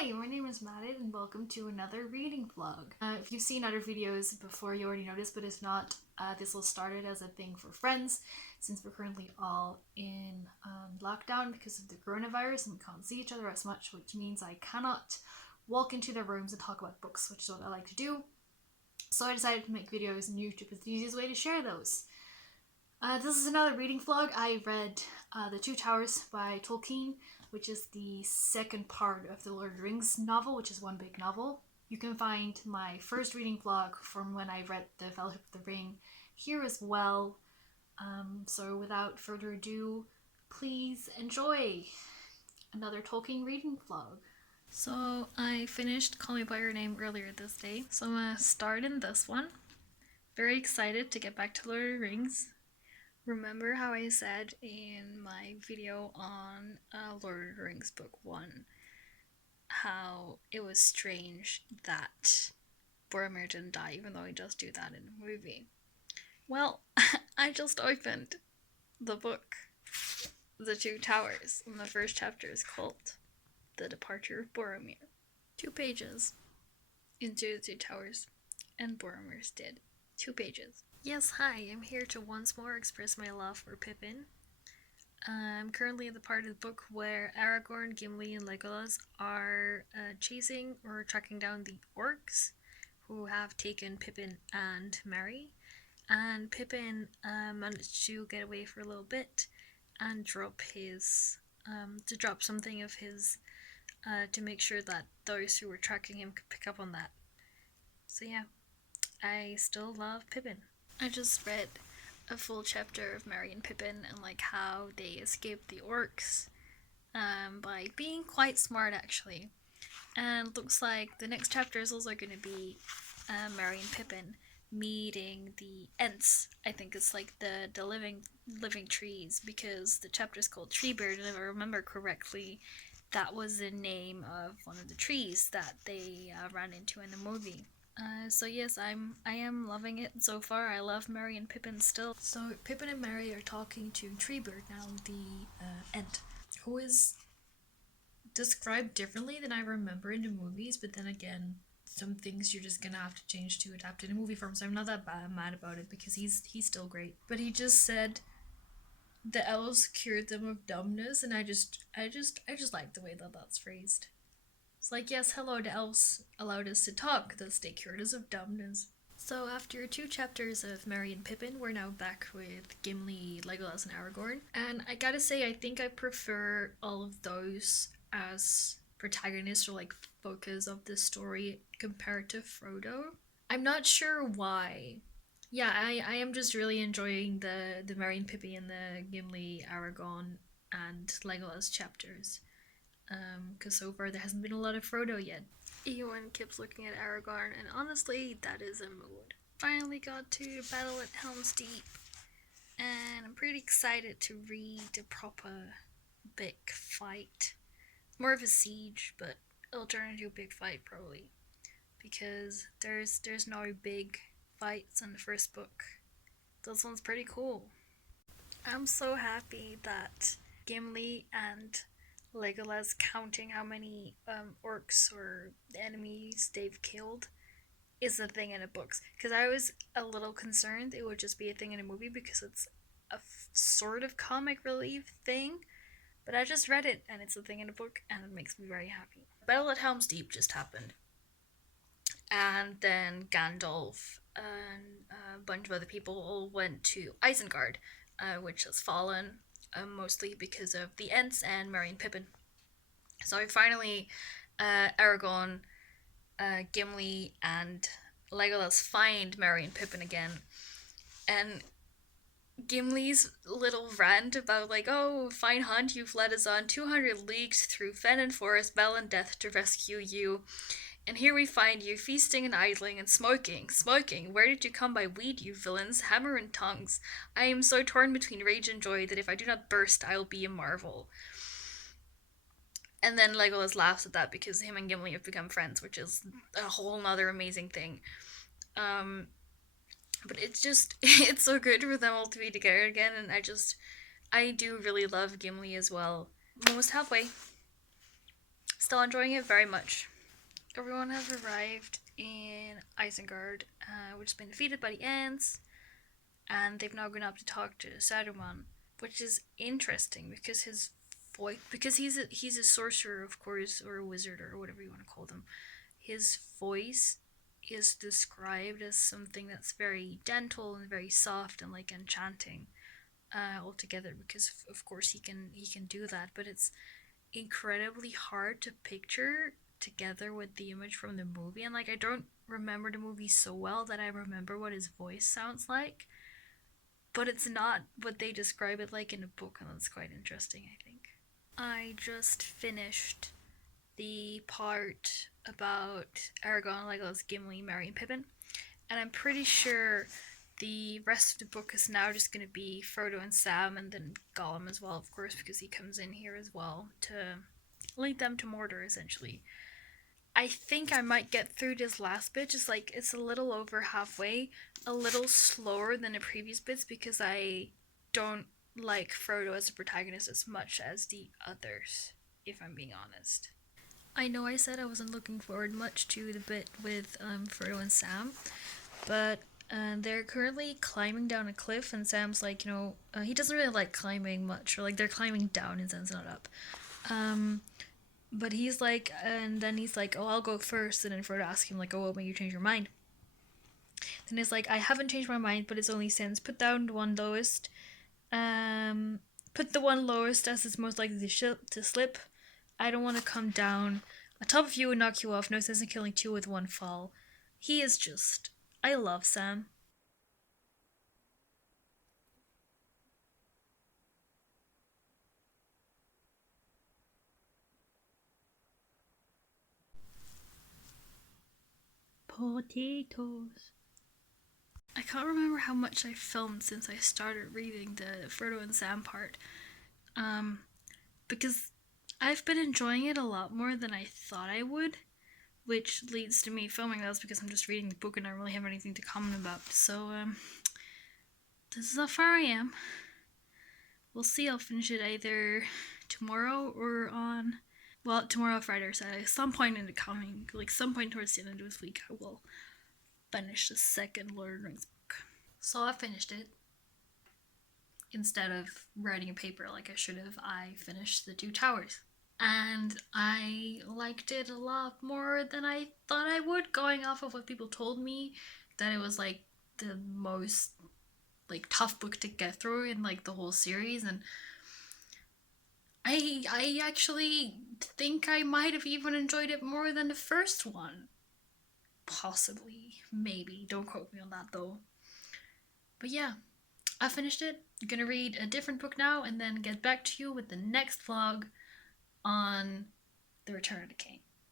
Hi, my name is Maddie and welcome to another reading vlog. If you've seen other videos before, you already noticed, but if not, this will started as a thing for friends since we're currently all in lockdown because of the coronavirus and we can't see each other as much, which means I cannot walk into their rooms and talk about books, which is what I like to do. So I decided to make videos, and YouTube is the easiest way to share those. This is another reading vlog. I read The Two Towers by Tolkien, which is the second part of the Lord of the Rings novel, which is one big novel. You can find my first reading vlog from when I read The Fellowship of the Ring here as well. So without further ado, please enjoy another Tolkien reading vlog. So I finished Call Me By Your Name earlier this day, so I'm gonna start in this one. Very excited to get back to Lord of the Rings. Remember how I said in my video on Lord of the Rings Book 1 how it was strange that Boromir didn't die, even though he does do that in the movie? Well, I just opened the book, The Two Towers, and the first chapter is called The Departure of Boromir. 2 pages into the Two Towers, and Boromir's dead. 2 pages. Yes, hi, I'm here to once more express my love for Pippin. I'm currently in the part of the book where Aragorn, Gimli, and Legolas are chasing or tracking down the orcs who have taken Pippin and Merry. And Pippin managed to get away for a little bit and drop something of his to make sure that those who were tracking him could pick up on that. So yeah, I still love Pippin. I just read a full chapter of Merry and Pippin and like how they escaped the orcs by being quite smart actually. And looks like the next chapter is also going to be Merry and Pippin meeting the Ents. I think it's like the living trees, because the chapter is called Treebird, and if I remember correctly, that was the name of one of the trees that they ran into in the movie. So yes, I am loving it so far. I love Merry and Pippin still. So Pippin and Merry are talking to Treebird now, the Ent, who is described differently than I remember in the movies, but then again, some things you're just gonna have to change to adapt in a movie form, so I'm not that mad about it because he's still great. But he just said the elves cured them of dumbness, and I just like the way that that's phrased. It's like, yes, hello, the elves allowed us to talk, thus they cured us of dumbness. So after 2 chapters of Merry and Pippin, we're now back with Gimli, Legolas, and Aragorn. And I gotta say, I think I prefer all of those as protagonists or like focus of the story compared to Frodo. I'm not sure why. Yeah, I am just really enjoying the Merry and Pippin and the Gimli, Aragorn, and Legolas chapters. Because so far there hasn't been a lot of Frodo yet. Eowyn keeps looking at Aragorn, and honestly, that is a mood. Finally got to battle at Helm's Deep, and I'm pretty excited to read a proper big fight. More of a siege, but it'll turn into a big fight probably, because there's no big fights in the first book. This one's pretty cool. I'm so happy that Gimli and Legolas counting how many orcs or enemies they've killed is a thing in the books, because I was a little concerned it would just be a thing in a movie because it's a sort of comic relief thing, but I just read it and it's a thing in a book and it makes me very happy. Battle at Helm's Deep just happened, and then Gandalf and a bunch of other people all went to Isengard, which has fallen mostly because of the Ents and Merry and Pippin. So finally, Aragorn, Gimli, and Legolas find Merry and Pippin again, and Gimli's little rant about like, oh, fine hunt you've led us on 200 leagues through fen and forest, battle and death to rescue you. And here we find you feasting and idling and smoking. Where did you come by weed, you villains? Hammer and tongues. I am so torn between rage and joy that if I do not burst, I will be a marvel. And then Legolas laughs at that because him and Gimli have become friends, which is a whole nother amazing thing. But it's just, it's so good for them all to be together again, and I do really love Gimli as well. I'm almost halfway. Still enjoying it very much. Everyone has arrived in Isengard, which has been defeated by the Ents, and they've now gone up to talk to Saruman, which is interesting because his voice, because he's a sorcerer, of course, or a wizard, or whatever you want to call them. His voice is described as something that's very gentle and very soft and like enchanting altogether, because of course he can do that, but it's incredibly hard to picture together with the image from the movie. And like, I don't remember the movie so well that I remember what his voice sounds like, but it's not what they describe it like in the book, and that's quite interesting, I think. I just finished the part about Aragorn, Legolas, Gimli, Merry, and Pippin, and I'm pretty sure the rest of the book is now just going to be Frodo and Sam, and then Gollum as well, of course, because he comes in here as well to lead them to Mordor, essentially. I think I might get through this last bit, just like it's a little over halfway, a little slower than the previous bits because I don't like Frodo as a protagonist as much as the others, if I'm being honest. I know I said I wasn't looking forward much to the bit with Frodo and Sam, but they're currently climbing down a cliff, and Sam's like, he doesn't really like climbing much, or like they're climbing down in sense, not up. But he's like, and then he's like, oh, I'll go first, and then Frodo asks him like, oh, what made you change your mind? Then he's like, I haven't changed my mind, but it's only since put down the one lowest. Put the one lowest as it's most likely to slip. I don't want to come down on top of you and knock you off. No sense in killing two with one fall. He is just. I love Sam. Potatoes. I can't remember how much I filmed since I started reading the Frodo and Sam part. Um, because I've been enjoying it a lot more than I thought I would, which leads to me filming those because I'm just reading the book and I don't really have anything to comment about. So, this is how far I am. We'll see. I'll finish it either tomorrow or on. Well, tomorrow, Friday, or Saturday. Some point in the coming, like some point towards the end of this week, I will finish the second Lord of the Rings book. So I finished it. Instead of writing a paper like I should have, I finished The Two Towers. And I liked it a lot more than I thought I would, going off of what people told me, that it was like the most like tough book to get through in like the whole series. And I actually think I might have even enjoyed it more than the first one. Possibly, maybe. Don't quote me on that though. But yeah, I finished it. I'm gonna read a different book now and then get back to you with the next vlog on The Return of the King.